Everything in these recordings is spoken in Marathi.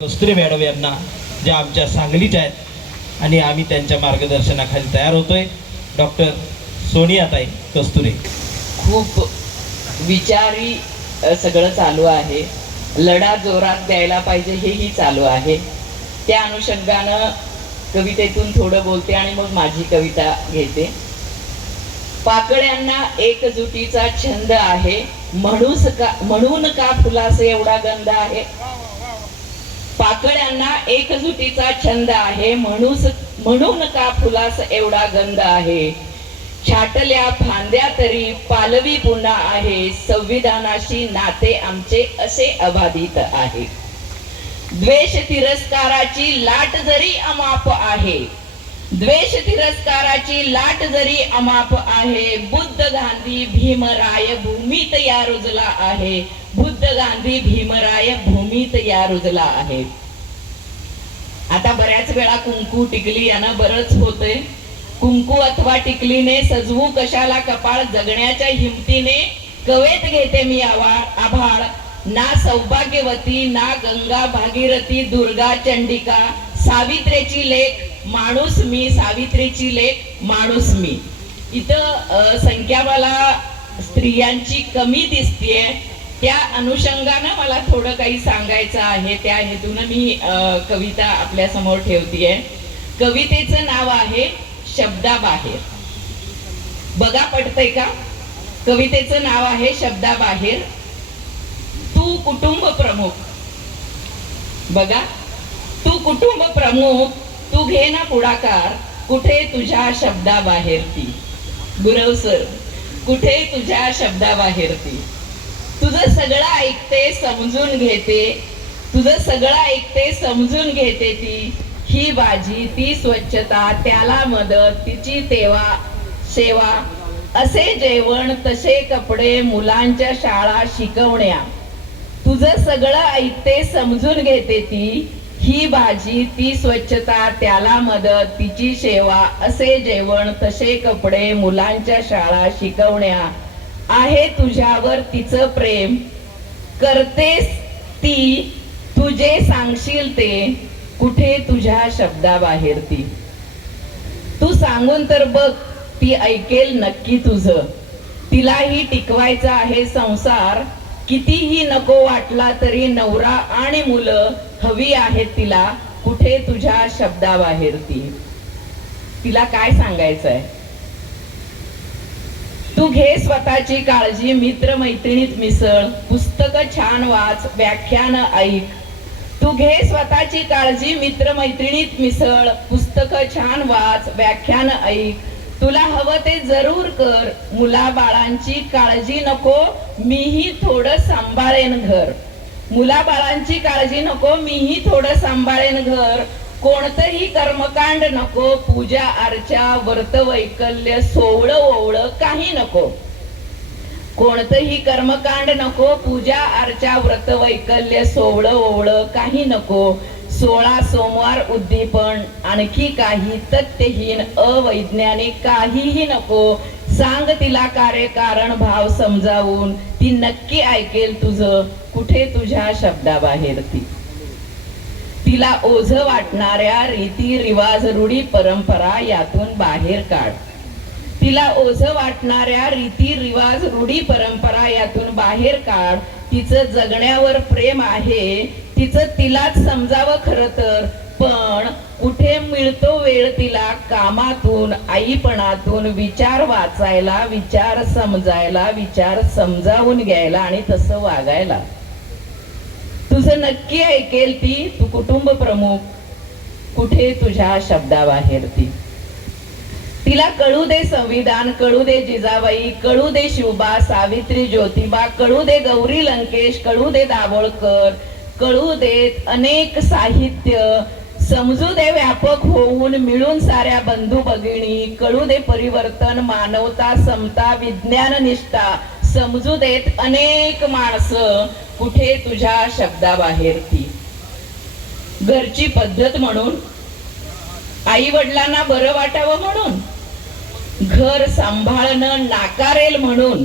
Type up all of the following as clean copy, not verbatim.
कस्तुरे मॅडम यांना, ज्या आमच्या सांगलीच्या आहेत आणि आम्ही त्यांच्या मार्गदर्शनाखाली तयार होतोय. डॉक्टर सोनियाताई कस्तुरे. खूप विचारी सगळं चालू आहे. लढा जोरात द्यायला पाहिजे हेही चालू आहे. त्या अनुषंगानं कवितेतून थोडं बोलते आणि मग माझी कविता घेते. पाकळ्यांना एकजुटीचा छंद आहे, म्हणून का फुलासे एवढा गंध आहे. पाकळ्यांना एकजुटीचा छंद आहे, म्हणून का फुलास एवढा गंध आहे. छाटल्या फांद्या तरी पालवी पुन्हा आहे, संविधानाशी नाते आमचे असे अबाधित आहे. द्वेष तिरस्काराची लाट जरी अमाप आहे, द्वेष तिरस्काराची लाट जरी अमाप आहे. बुद्ध गांधी भीमराय भूमीत या रुजला आहे, बुद्ध गांधी भीमराय भूमीत या रुजला आहे. आता बऱ्याच वेळा कुंकू टिकली यानं बरंच होतंय. कुंकू अथवा टिकलीने सजवू कशाला कपाळ, जगण्याच्या हिमतीने कवेत घेते मी आभाळ. ना सौभाग्यवती ना गंगा भागीरथी दुर्गा चंडिका, सावित्रीची लेख माणूस मी, सावित्रीची लेख माणूस मी. इथं संख्या मला स्त्रियांची कमी दिसतेय, त्या अनुषंगानं मला थोडं काही सांगायचं आहे. त्या हेतून मी कविता आपल्या समोर ठेवतीये. कवितेचं नाव आहे शब्दाबाहेर. बघा पटतंय का? कवितेचं नाव आहे शब्दाबाहेर. तू कुटुंब प्रमुख. बघा, तू कुटुंब प्रमुख, तू घे ना पुढाकार, कुठे तुझ्या शब्दाबाहेर ती. गुरव सर, कुठे तुझ्या शब्दाबाहेर ती. तुझं सगळं ऐकते समजून घेते, तुझं सगळं ऐकते समजून घेते ती. ही बाजी ती स्वच्छता, त्याला मदत, तिची सेवा, असे जेवण तसे कपडे, मुलांच्या शाळा शिकवण्या. तुझं सगळं ऐकते समजून घेते ती. ही बाजी ती स्वच्छता, त्याला मदत, तिची सेवा, असे जेवण तसे कपडे, मुलांच्या शाळा शिकवण्या. आहे तुझ्यावर तिचं प्रेम, करतेस ती तुझे सांगशील ते, कुठे तुझ्या शब्दाबाहेर ती. तू सांगून तर बघ, ती ऐकेल नक्की तुझं. तिलाही टिकवायचा आहे संसार, कितीही नको वाटला तरी नवरा आणि मुलं हवी आहेत तिला, कुठे तुझ्या शब्दाबाहेर ती. तिला काय सांगायचंय? तू घे स्वतःची काळजी, मित्र मैत्रिणीत मिसळ, पुस्तक छान वाच, व्याख्यान ऐक. तू घे स्वतःची काळजी, मित्र मैत्रिणीत मिसळ, पुस्तक छान वाच, व्याख्यान ऐक. तुला हवं ते जरूर कर, मुलाबाळांची काळजी नको, मीही थोडं सांभाळेन घर. मुलाबाळांची काळजी नको, मीही थोडं सांभाळेन घर. कोणतंही कर्मकांड नको, पूजा अर्चा व्रत वैकल्य सोवळं ओवळं काही नको. कोणतंही कर्मकांड नको, पूजा अर्चा व्रत वैकल्य सोवळं ओवळं काही नको. 16 सोमवार उद्दीपन, आणखी काही तथ्यहीन अवैज्ञानिक काहीही नको. सांग तिला कारण भाव समजावून, ती नक्की ऐकेल तुझं, कुठे तुझ्या शब्दाबाहेर ती. तिला ओझ वाटणाऱ्या रीती रिवाज रूढी परंपरा यातून बाहेर काढ. तिला ओझ वाटणाऱ्या रीती रिवाज रूढी परंपरा यातून बाहेर काढ. तिचं जगण्यावर प्रेम आहे, तिचं तिलाच समजावं खरं तर, पण कुठे मिळतो वेळ तिला कामातून आईपणातून विचार वाचायला, विचार समजायला, विचार समजावून घ्यायला आणि तसं वागायला. तुझं नक्की ऐकेल ती. तू कुटुंब प्रमुख, कुठे तुझ्या शब्दाबाहेर ती. तिला कळू दे संविधान, कळू दे जिजाबाई, कळू दे शिवबा, सावित्री, ज्योतिबा, कळू दे गौरी लंकेश, कळू दे दाभोळकर, कळू देत अनेक साहित्य, समजू दे व्यापक होऊन मिळून साऱ्या बंधू भगिनी. कळू दे परिवर्तन, मानवता, समता, विज्ञान निष्ठा, समजू देत अनेक माणसं, कुठे तुझ्या शब्दाबाहेर ती. घरची पद्धत म्हणून, आई वडिलांना बरं वाटावं म्हणून, घर सांभाळणं नाकारेल म्हणून,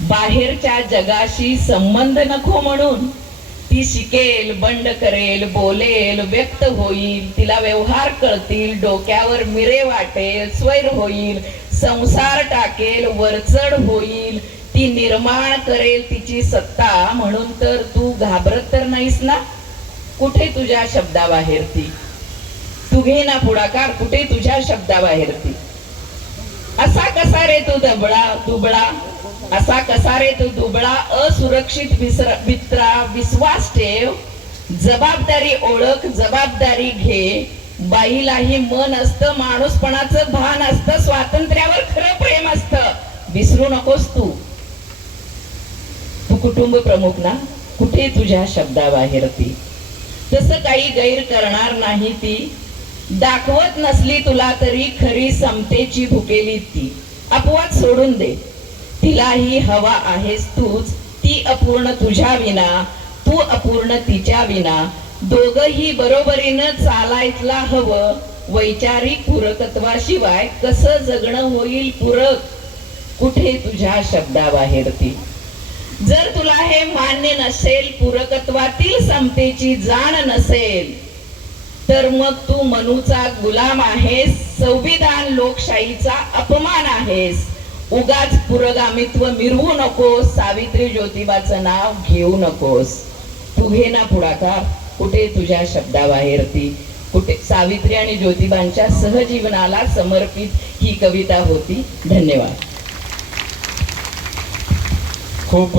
बाहेरच्या जगाशी संबंध नको म्हणून, ती शिकेल, बंड करेल, बोलेल, व्यक्त होईल, तिला व्यवहार कळतील, डोक्यावर मिरे वाटेल, स्वैर होईल, संसार टाकेल, वरचढ होईल, ती निर्माण करेल तिची सत्ता. म्हणून तर तू घाबरत तर नाहीस ना? कुठे तुझ्या शब्दाबाहेर ती? तू घे ना पुढाकार, कुठे तुझ्या शब्दाबाहेर ती? असा कसा रे तू दुबळा, असा कसा रे तू दुबळा, असुरक्षित मित्रा विश्वास ठेव, जबाबदारी ओळख, जबाबदारी घे. बाईलाही मन असतं, माणूसपणाचं भान असतं, स्वातंत्र्यावर खरं प्रेम असतं, विसरू नकोस तू. तू कुटुंब प्रमुख ना, कुठे तुझ्या शब्दाबाहेर ती? तसं काही गैर करणार नाही ती, दाखवत नसली तुला तरी खरी समतेची भुकेली ती. अपवाद सोडून दे, तिलाही हवा आहेस तूच, ती अपूर्ण तुझ्या विना, तू अपूर्ण तिच्या विना. दोघही बरोबरीनं चालायला हवं, वैचारिक पूरकत्वाशिवाय कसं जगणं होईल पूरक? कुठे तुझ्या शब्दाबाहेर ती? जर तुला हे मान्य नसेल, पूरकत्वातील समतेची जाण नसेल, तर मग तू मनूचा गुलाम आहेस, संविधान लोकशाहीचा अपमान आहेस. उगाच पुरोगामित्व मिरवू नकोस, सावित्री ज्योतिबाचं नाव घेऊ नकोस. तू घे ना पुढाकार, कुठे तुझ्या शब्दाबाहेर ती? कुठे? सावित्री आणि ज्योतिबांच्या सहजीवनाला समर्पित ही कविता होती. धन्यवाद. खूप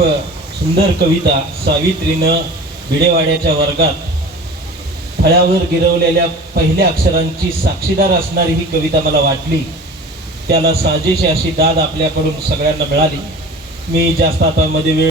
सुंदर कविता सावित्रीनं भिडेवाड्याच्या वर्गात फळ्यावर गिरवलेल्या पहिल्या अक्षरांची साक्षीदार असणारी ही कविता मला वाटली. त्याला साजेशी अशी दाद आपल्याकडून सगळ्यांना मिळाली. मी जास्त आता मध्ये वेळ